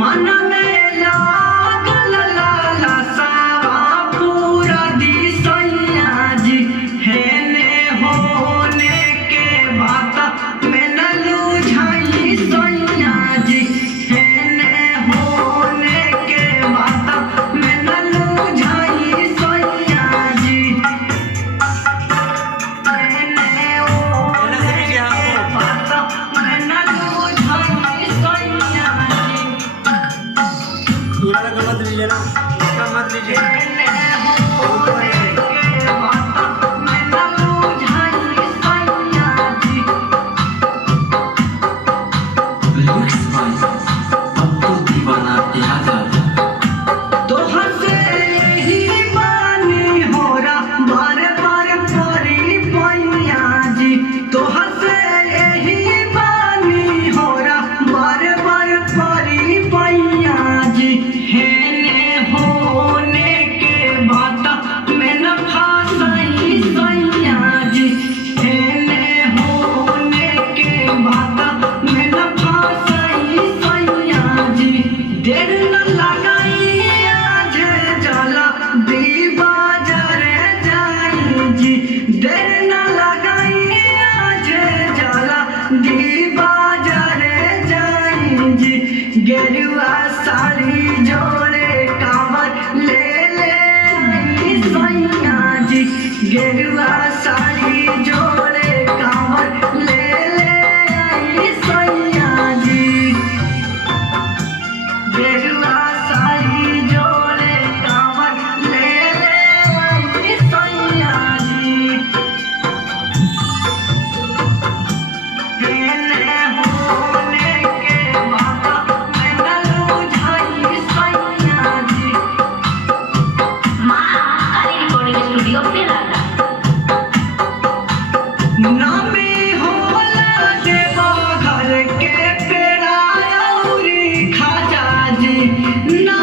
मन में लागल लालसावा पूरा दिसैया जी हेने होने के बात में न लुझाई सैया जी हेने होने के बात में न लुझाई सैया जी हेने होने के बात में न लुझाई सैया जी। दूसरा का मत लीजिए ना, इसका मत लीजिए। गेरुआ साड़ी जोड़े कांवर ले ले आई सैया जी गेरुआ साड़ी जोड़े कांवर ले ले आई सैया जी गेरुआ साड़ी जोड़े कांवर ले ले आई सैया जी हेने होने के बात में न लुझाई सैया जी। स्टूडियो पेराला नामी होला देवा घर के पेड़ा औरी खाजा जी ना